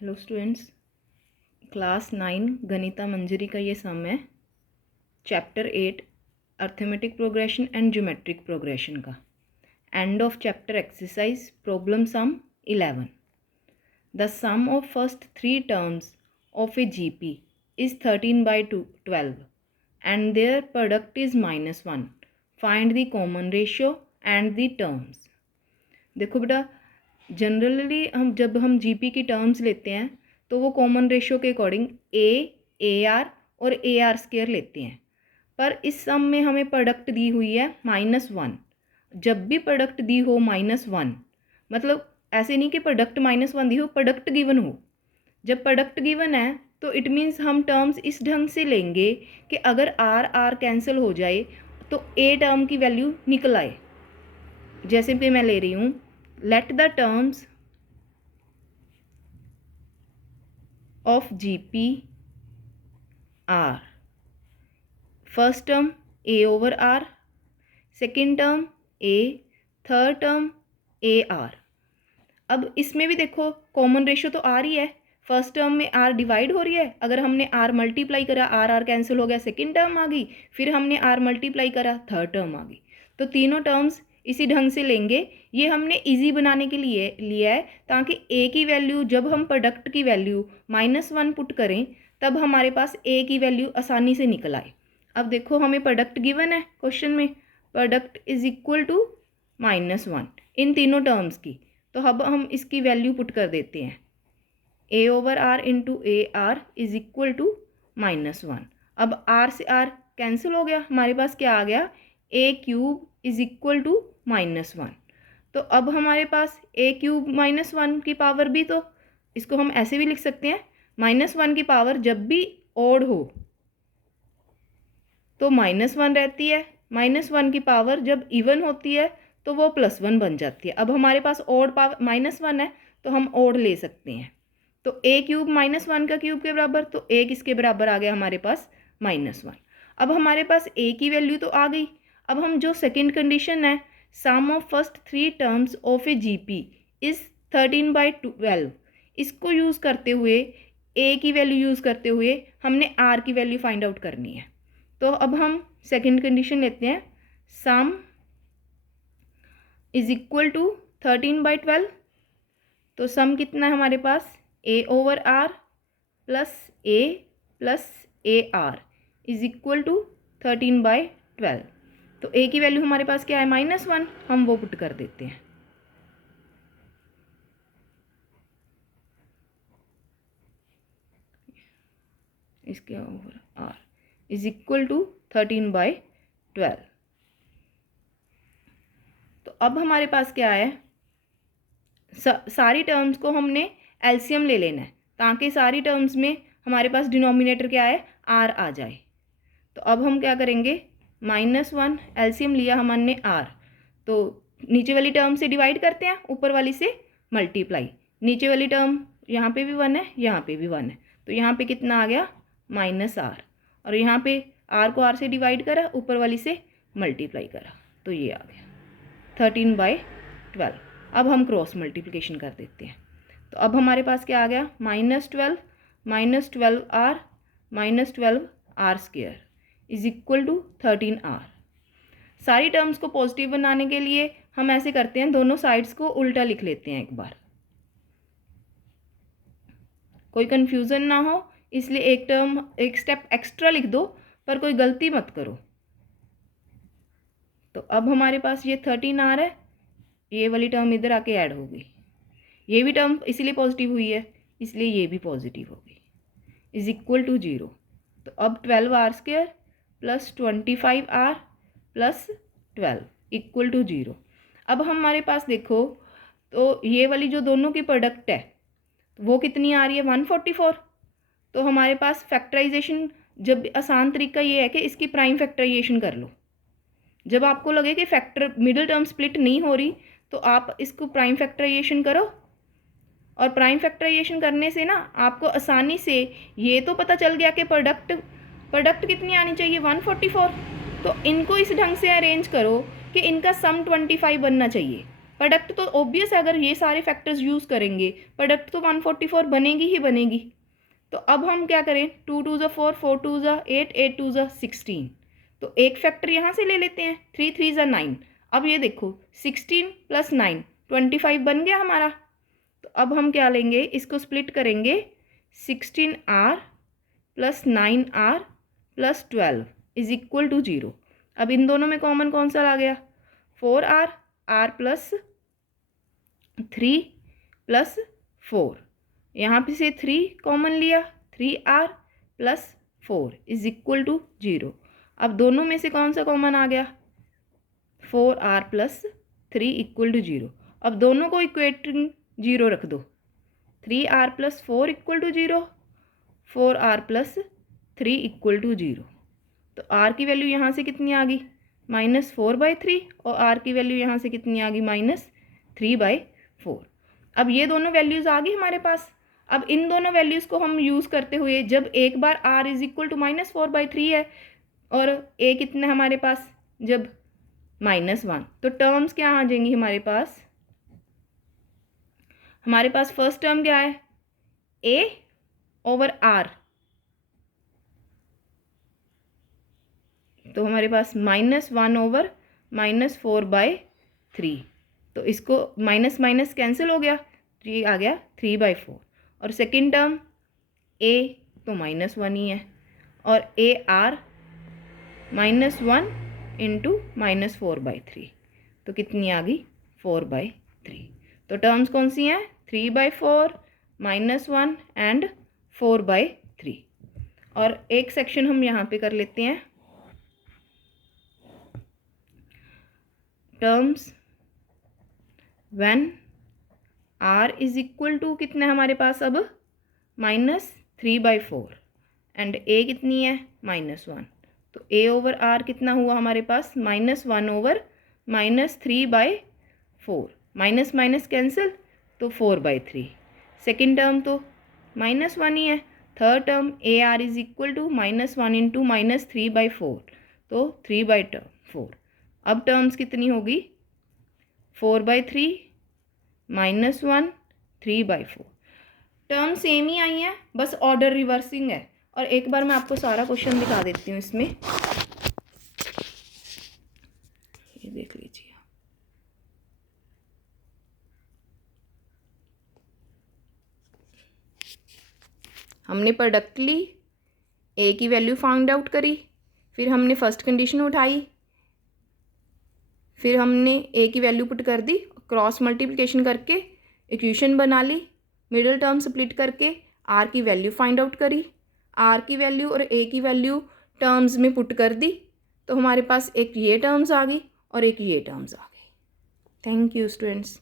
Hello students, class 9 Ganita Manjari का ये sum है chapter 8 arithmetic progression and geometric progression का। End of chapter exercise problem sum 11। The sum of first 3 terms of a GP is 13/12 and their product is -1। Find the common ratio and the terms. देखो बेटा, generally जब हम GP की terms लेते हैं तो वो कॉमन रेशियो के अकॉर्डिंग ए आर और ए आर स्क्वायर लेते हैं। पर इस सम में हमें प्रोडक्ट दी हुई है -1। जब भी प्रोडक्ट दी हो -1, मतलब ऐसे नहीं कि प्रोडक्ट -1 दी हो, प्रोडक्ट गिवन हो। जब प्रोडक्ट गिवन है तो इट मीन्स हम टर्म्स इस ढंग से लेंगे कि अगर आर आर कैंसिल हो जाए तो ए टर्म की वैल्यू निकल आए। जैसे कि मैं ले रही हूँ, let the terms of GP are first term A over R, second term A, third term AR। अब इसमें भी देखो कॉमन रेशियो तो आर ही है। फर्स्ट टर्म में आर डिवाइड हो रही है, अगर हमने आर मल्टीप्लाई करा आर आर कैंसिल हो गया, सेकेंड टर्म आ गई, फिर हमने आर मल्टीप्लाई करा थर्ड टर्म आ गई। तो तीनों टर्म्स इसी ढंग से लेंगे। ये हमने इजी बनाने के लिए लिया है ताकि ए की वैल्यू जब हम प्रोडक्ट की वैल्यू -1 पुट करें तब हमारे पास ए की वैल्यू आसानी से निकल आए। अब देखो हमें प्रोडक्ट गिवन है क्वेश्चन में, प्रोडक्ट इज इक्वल टू -1 इन तीनों टर्म्स की। तो अब हम इसकी वैल्यू पुट कर देते हैं, a over r into a r is equal to -1। अब आर से आर कैंसिल हो गया, हमारे पास क्या आ गया, ए क्यूब इज इक्वल टू -1। तो अब हमारे पास ए क्यूब -1 की पावर भी, तो इसको हम ऐसे भी लिख सकते हैं, -1 की पावर जब भी ओड हो तो -1 रहती है, -1 की पावर जब इवन होती है तो वो +1 बन जाती है। अब हमारे पास ओड पावर -1 है तो हम ओड ले सकते हैं। तो ए क्यूब -1 का क्यूब के बराबर, तो ए किसके बराबर आ गया हमारे पास, -1। अब हमारे पास ए की वैल्यू तो आ गई। अब हम जो सेकंड कंडीशन है, sum of first 3 terms of a GP is 13/12, इसको यूज़ करते हुए, ए की वैल्यू यूज़ करते हुए हमने आर की वैल्यू फाइंड आउट करनी है। तो अब हम सेकंड कंडीशन लेते हैं, सम इज इक्वल टू 13/12। तो सम कितना है हमारे पास, a over r plus a r is equal to 13/12। तो ए की वैल्यू हमारे पास क्या है, -1, हम वो पुट कर देते हैं। इसके over r is equal to 13/12। तो अब हमारे पास क्या है, सारी टर्म्स को हमने एलसीएम ले लेना है ताकि सारी टर्म्स में हमारे पास डिनोमिनेटर क्या है, आर आ जाए। तो अब हम क्या करेंगे, -1 एलसीएम लिया हमने आर, तो नीचे वाली टर्म से डिवाइड करते हैं, ऊपर वाली से मल्टीप्लाई। नीचे वाली टर्म यहाँ पे भी 1 है, यहाँ पे भी 1 है, तो यहाँ पे कितना आ गया, -r, और यहाँ पे r को r से डिवाइड करा, ऊपर वाली से मल्टीप्लाई करा, तो ये आ गया 13/12। अब हम क्रॉस मल्टीप्लिकेशन कर देते हैं। तो अब हमारे पास क्या आ गया, -12 -12r square is equal to 13r। सारी टर्म्स को पॉजिटिव बनाने के लिए हम ऐसे करते हैं, दोनों साइड्स को उल्टा लिख लेते हैं एक बार, कोई कंफ्यूजन ना हो, इसलिए एक स्टेप एक्स्ट्रा लिख दो, पर कोई गलती मत करो। तो अब हमारे पास ये 13r है, ये वाली टर्म इधर आके ऐड हो गई, ये भी टर्म इसीलिए पॉजिटिव हुई है, इसलिए ये भी पॉजिटिव हो गई, इज इक्वल टू 0। तो अब 12r square plus 25r plus 12 equal to 0। अब हमारे पास देखो, तो ये वाली जो दोनों की प्रोडक्ट है वो कितनी आ रही है, 144। तो हमारे पास फैक्टराइजेशन, जब आसान तरीका ये है कि इसकी प्राइम फैक्टराइजेशन कर लो। जब आपको लगे कि फैक्टर मिडिल टर्म स्प्लिट नहीं हो रही तो आप इसको प्राइम फैक्टराइजेशन करो, और प्राइम फैक्टराइजेशन करने से ना आपको आसानी से ये तो पता चल गया कि प्रोडक्ट कितनी आनी चाहिए, 144। तो इनको इस ढंग से अरेंज करो कि इनका सम 25 बनना चाहिए। प्रोडक्ट तो ऑब्वियस है, अगर ये सारे फैक्टर्स यूज़ करेंगे प्रोडक्ट तो 144 बनेगी ही बनेगी। तो अब हम क्या करें, 2 2 ज़ा 4, 4 2 ज़ा 8, 8 2 ज़ा 16। तो एक फैक्टर यहाँ से ले लेते हैं, 3 3 ज़ा 9। अब ये देखो 16 + 9 25 बन गया हमारा। तो अब हम क्या लेंगे, इसको स्प्लिट करेंगे, 16r + 9r + 12 = 0। अब इन दोनों में कॉमन कौन सा आ गया, 4r, r + 3 + 4, यहाँ पे से 3 कॉमन लिया, 3r + 4 = 0। अब दोनों में से कौन सा कॉमन आ गया, 4r + 3 = 0। अब दोनों को इक्वेटिंग 0 रख दो, 3r + 4 = 0, 4r + 3 = 0। तो r की वैल्यू यहाँ से कितनी आ गई, -4/3, और r की वैल्यू यहाँ से कितनी आ गई, -3/4। अब ये दोनों वैल्यूज़ आ गई हमारे पास। अब इन दोनों वैल्यूज़ को हम यूज़ करते हुए, जब एक बार r = -4/3 है और a कितना है हमारे पास, जब -1, तो टर्म्स क्या आ जाएंगी हमारे पास, हमारे पास फर्स्ट टर्म क्या है, a/r, तो हमारे पास -1/-4/3, तो इसको माइनस माइनस कैंसिल हो गया, 3 आ गया 3/4। और सेकेंड टर्म a तो -1 ही है, और ar -1 × -4/3, तो कितनी आ गई, 4/3। तो टर्म्स कौन सी हैं, 3/4, -1 एंड 4/3। और एक सेक्शन हम यहाँ पे कर लेते हैं, टर्म्स व्हेन r = कितना है हमारे पास अब, -3/4 एंड a कितनी है, -1। तो a/r कितना हुआ हमारे पास, -1/-3/4, माइनस माइनस कैंसिल, तो 4/3। सेकेंड टर्म तो -1 ही है। थर्ड टर्म ar = -1 × -3/4, तो 3/4। अब टर्म्स कितनी होगी, 4/3 -1 3/4। टर्म सेम ही आई हैं, बस ऑर्डर रिवर्सिंग है। और एक बार मैं आपको सारा क्वेश्चन दिखा देती हूँ इसमें, ये देख लीजिए। हमने प्रोडक्टली ए की वैल्यू फाइंड आउट करी, फिर हमने फर्स्ट कंडीशन उठाई, फिर हमने ए की वैल्यू पुट कर दी, क्रॉस मल्टीप्लिकेशन करके इक्वेशन बना ली, मिडिल टर्म स्प्लिट करके आर की वैल्यू फाइंड आउट करी, आर की वैल्यू और ए की वैल्यू टर्म्स में पुट कर दी, तो हमारे पास एक ये टर्म्स आ गई और एक ये टर्म्स आ गई। Thank you students.